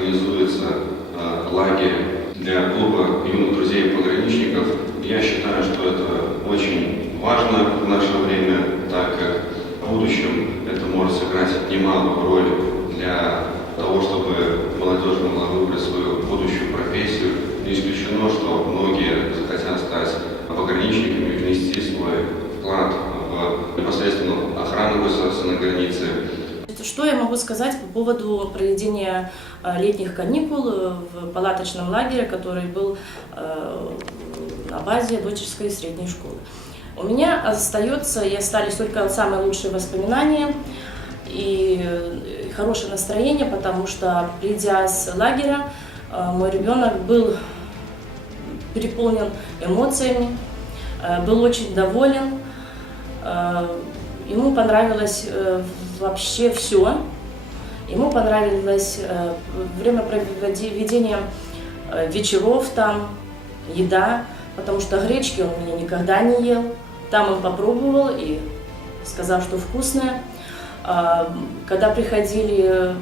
организуется лагерь для клуба юных друзей пограничников. Я считаю, что это очень важно в наше время, так как в будущем это может сыграть немалую роль для того, чтобы молодежь могла выбрать свою будущую профессию. Не исключено, что многие захотят стать пограничниками, внести свой вклад в непосредственно охрану государственной границы. Что я могу сказать по поводу проведения летних каникул в палаточном лагере, который был на базе Дочерской средней школы? У меня остались только самые лучшие воспоминания и хорошее настроение, потому что, придя с лагеря, мой ребенок был переполнен эмоциями, был очень доволен, ему понравилось вообще все, ему понравилось время проведения вечеров там, еда, потому что гречки он у меня никогда не ел, там он попробовал и сказал, что вкусная. Когда приходили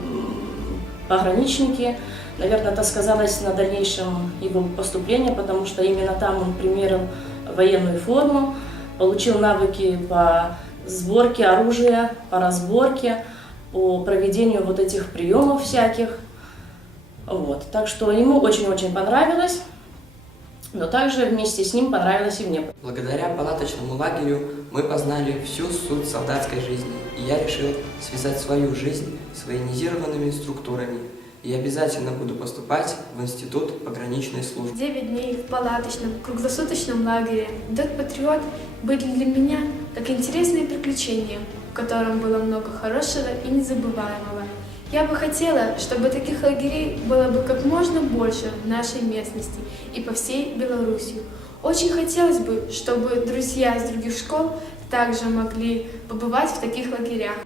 пограничники, наверное, это сказалось на дальнейшем его поступлении, потому что именно там он примерил военную форму, получил навыки по сборке оружия, по разборке, по проведению вот этих приемов всяких. Вот. Так что ему очень-очень понравилось, но также вместе с ним понравилось и мне. Благодаря палаточному лагерю мы познали всю суть солдатской жизни, и я решил связать свою жизнь с военизированными структурами. И обязательно буду поступать в Институт пограничной службы. 9 дней в палаточном, круглосуточном лагере «Дед Патриот» были для меня как интересные приключения, в котором было много хорошего и незабываемого. Я бы хотела, чтобы таких лагерей было бы как можно больше в нашей местности и по всей Беларуси. Очень хотелось бы, чтобы друзья из других школ также могли побывать в таких лагерях.